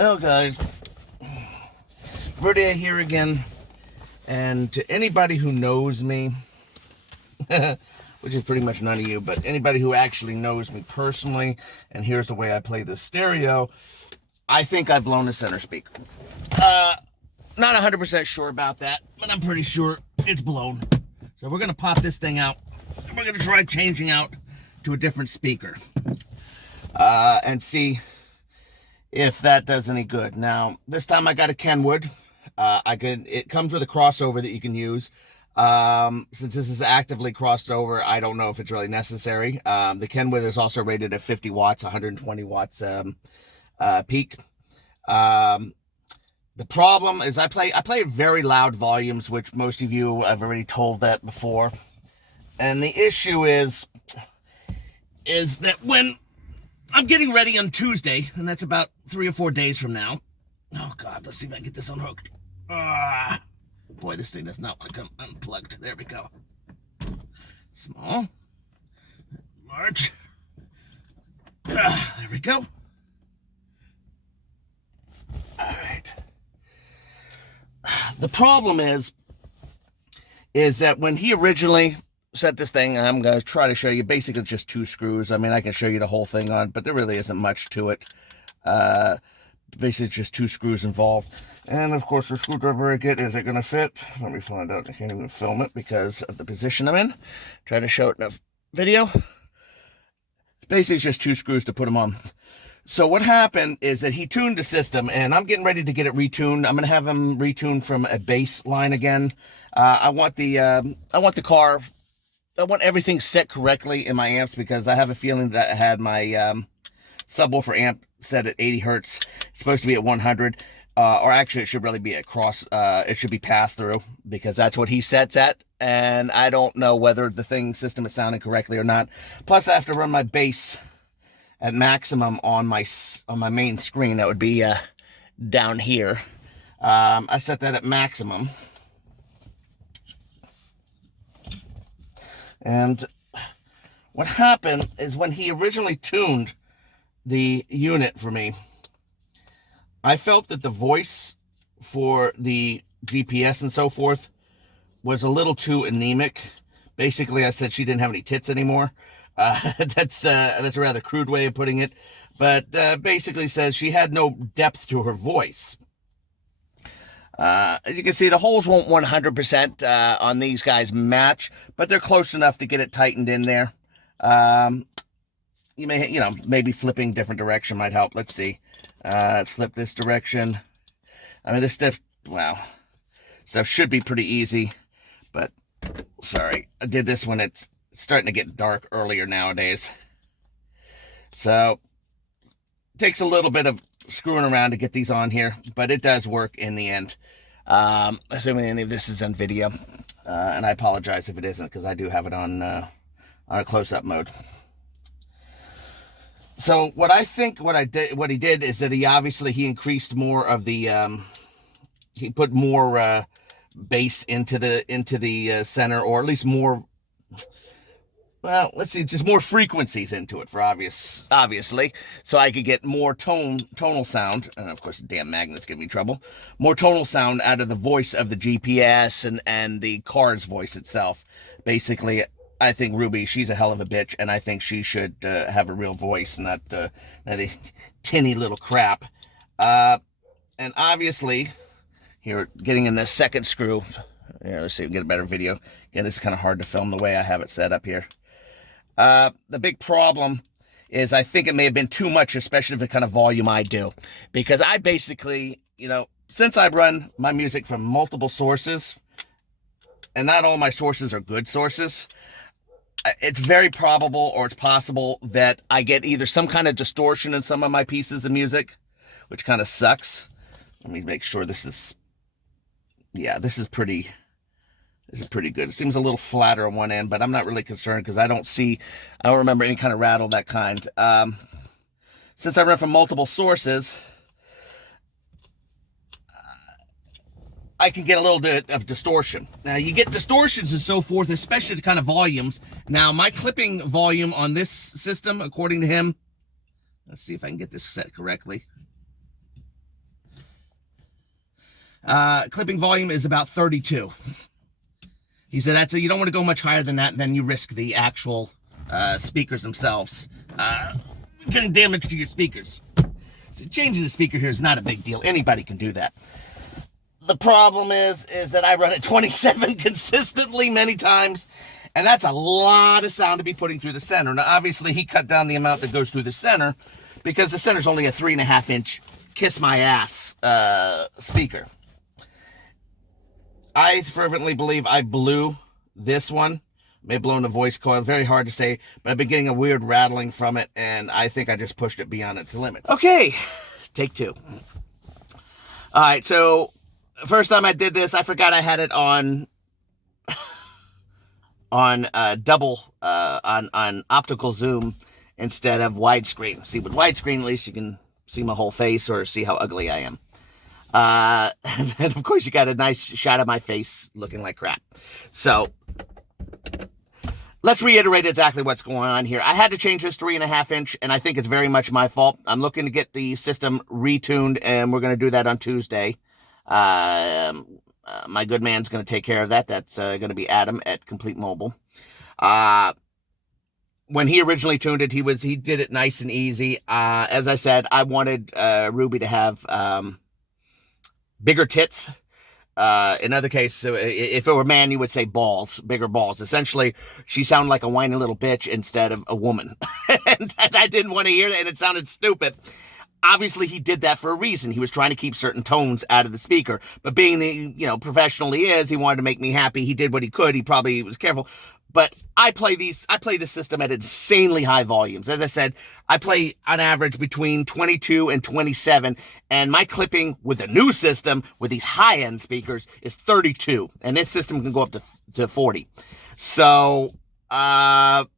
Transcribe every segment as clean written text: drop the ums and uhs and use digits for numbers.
Well, guys, Verdia here again, and to anybody who knows me, which is pretty much none of you, but anybody who actually knows me personally, and here's the way I play the stereo, I think I've blown the center speaker. Not 100% sure about that, but I'm pretty sure it's blown. So we're going to pop this thing out, and we're going to try changing out to a different speaker, and see if that does any good. Now, this time I got a Kenwood. It comes with a crossover that you can use. Since this is actively crossed over, I don't know if it's really necessary. The Kenwood is also rated at 50 watts, 120 watts peak. The problem is I play at very loud volumes, which most of you I've already told that before. And the issue is that when I'm getting ready on Tuesday, and that's about 3 or 4 days from now. Oh, God, let's see if I can get this unhooked. Boy, this thing does not want to come unplugged. There we go. Small. Large. There we go. All right. The problem is that when he originally set this thing, I'm going to try to show you, basically just 2 screws. I mean, I can show you the whole thing on, but there really isn't much to it. Basically just 2 screws involved. And of course the screwdriver I get, is it going to fit? Let me find out. I can't even film it because of the position I'm in. Try to show it in a video. Basically it's just 2 screws to put them on. So what happened is that he tuned the system, and I'm getting ready to get it retuned. I'm going to have him retuned from a bass line again. I want everything set correctly in my amps, because I have a feeling that I had my subwoofer amp set at 80 hertz. It's supposed to be at 100, or actually it should really be at it should be pass through, because that's what he sets at, and I don't know whether the system is sounding correctly or not. Plus I have to run my bass at maximum on my main screen. That would be down here. I set that at maximum. And what happened is when he originally tuned the unit for me, I felt that the voice for the GPS and so forth was a little too anemic. Basically, I said she didn't have any tits anymore. That's a rather crude way of putting it, but basically says she had no depth to her voice. As you can see, the holes won't 100% on these guys match, but they're close enough to get it tightened in there. You may, maybe flipping different direction might help. Let's see. Let's flip this direction. I mean, this stuff, wow. Stuff should be pretty easy, but sorry. I did this when it's starting to get dark earlier nowadays. So, it takes a little bit of screwing around to get these on here, but it does work in the end. Assuming any of this is on video, and I apologize if it isn't, because I do have it on a close-up mode. So what he did is that he increased more of the he put more bass into the center, or at least more. Well, let's see, just more frequencies into it, for obviously, so I could get more tonal sound, and of course the damn magnets give me trouble, more tonal sound out of the voice of the GPS and the car's voice itself. Basically, I think Ruby, she's a hell of a bitch, and I think she should have a real voice, not this tinny little crap. And obviously, here, getting in the second screw, let's see if we can get a better video. Again, this is kind of hard to film the way I have it set up here. The big problem is I think it may have been too much, especially for the kind of volume I do. Because I basically, since I run my music from multiple sources, and not all my sources are good sources, it's very probable, or it's possible, that I get either some kind of distortion in some of my pieces of music, which kind of sucks. Let me make sure this is pretty... This is pretty good. It seems a little flatter on one end, but I'm not really concerned, because I don't remember any kind of rattle that kind. Since I run from multiple sources, I can get a little bit of distortion. Now, you get distortions and so forth, especially the kind of volumes. Now, my clipping volume on this system, according to him, let's see if I can get this set correctly. Clipping volume is about 32. He said you don't want to go much higher than that, then you risk the actual speakers themselves getting damage to your speakers. So changing the speaker here is not a big deal. Anybody can do that. The problem is that I run at 27 consistently many times, and that's a lot of sound to be putting through the center. Now, obviously, he cut down the amount that goes through the center because the center's only a 3.5-inch kiss my ass speaker. I fervently believe I blew this one. May have blown the voice coil. Very hard to say, but I've been getting a weird rattling from it, and I think I just pushed it beyond its limits. Okay, take two. All right, so first time I did this, I forgot I had it on double on optical zoom instead of widescreen. See, with widescreen, at least you can see my whole face or see how ugly I am. And of course, you got a nice shot of my face looking like crap. So let's reiterate exactly what's going on here. I had to change this 3.5-inch, and I think it's very much my fault. I'm looking to get the system retuned, and we're going to do that on Tuesday. My good man's going to take care of that. That's going to be Adam at Complete Mobile. When he originally tuned it, he did it nice and easy. As I said, I wanted Ruby to have bigger tits. In other case, if it were a man, you would say balls, bigger balls. Essentially, she sounded like a whiny little bitch instead of a woman. And I didn't want to hear that, and it sounded stupid. Obviously, he did that for a reason. He was trying to keep certain tones out of the speaker. But being the, professional he is, he wanted to make me happy. He did what he could. He probably was careful. But I play the system at insanely high volumes. As I said, I play on average between 22 and 27. And my clipping with the new system, with these high-end speakers, is 32. And this system can go up to 40. So, and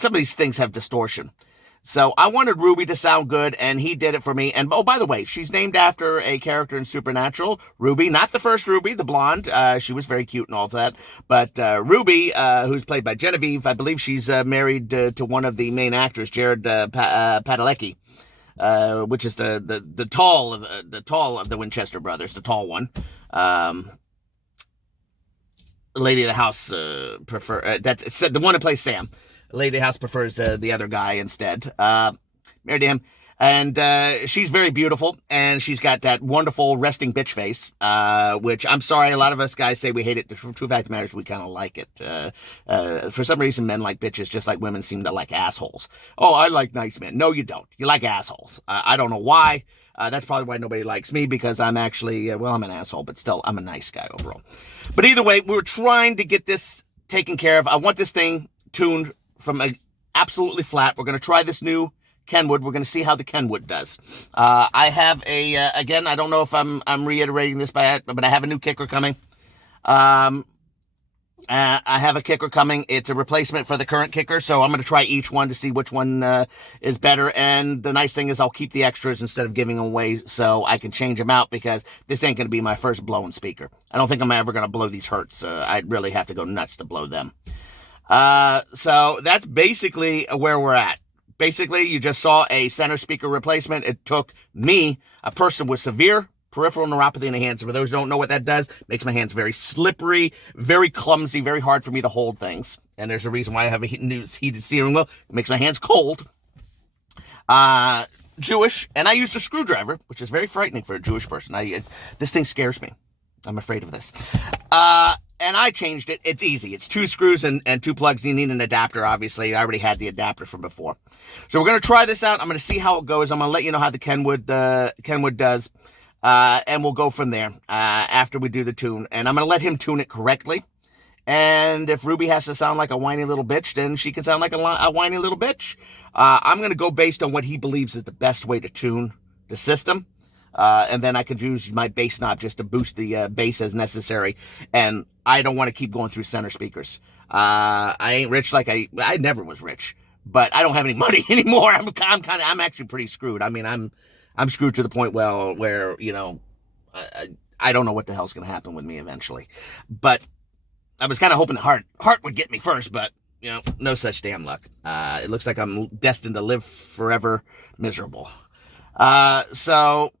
some of these things have distortion. So I wanted Ruby to sound good, and he did it for me. And, oh, by the way, she's named after a character in Supernatural, Ruby. Not the first Ruby, the blonde. She was very cute and all that. But Ruby, who's played by Genevieve, I believe she's married to one of the main actors, Jared Padalecki, which is the tall of the Winchester brothers, the tall one. Lady of the House that's the one that plays Sam. Lady of the House prefers the other guy instead. Married to him. And she's very beautiful, and she's got that wonderful resting bitch face, which I'm sorry, a lot of us guys say we hate it. The true fact of the matter is we kind of like it. For some reason, men like bitches just like women seem to like assholes. Oh, I like nice men. No, you don't. You like assholes. I don't know why. That's probably why nobody likes me, because I'm actually, I'm an asshole, but still, I'm a nice guy overall. But either way, we're trying to get this taken care of. I want this thing tuned from absolutely flat. We're going to try this new Kenwood. We're going to see how the Kenwood does. I have again, I don't know if I'm reiterating this but I have a new kicker coming. I have a kicker coming. It's a replacement for the current kicker, so I'm going to try each one to see which one is better. And the nice thing is I'll keep the extras instead of giving them away, so I can change them out, because this ain't going to be my first blown speaker. I don't think I'm ever going to blow these Hertz. I'd really have to go nuts to blow them. So that's basically where we're at. Basically, you just saw a center speaker replacement. It took me, a person with severe peripheral neuropathy in the hands. For those who don't know what that does, it makes my hands very slippery, very clumsy, very hard for me to hold things. And there's a reason why I have a new heated steering wheel. It makes my hands cold. Jewish, and I used a screwdriver, which is very frightening for a Jewish person. This thing scares me. I'm afraid of this. And I changed it. It's easy. It's 2 screws and 2 plugs. You need an adapter, obviously. I already had the adapter from before. So we're going to try this out. I'm going to see how it goes. I'm going to let you know how the Kenwood does. And we'll go from there after we do the tune. And I'm going to let him tune it correctly. And if Ruby has to sound like a whiny little bitch, then she can sound like a whiny little bitch. I'm going to go based on what he believes is the best way to tune the system. And then I could use my bass knob just to boost the bass as necessary. And I don't want to keep going through center speakers. I ain't rich like I never was rich, but I don't have any money anymore. I'm actually pretty screwed. I mean, I'm screwed to the point where I don't know what the hell's going to happen with me eventually. But I was kind of hoping Heart would get me first, but no such damn luck. It looks like I'm destined to live forever miserable. So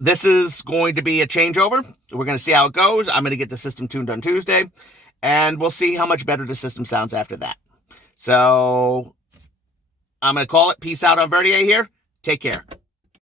this is going to be a changeover. We're going to see how it goes. I'm going to get the system tuned on Tuesday, and we'll see how much better the system sounds after that. So I'm going to call it. Peace out on Verdier here. Take care.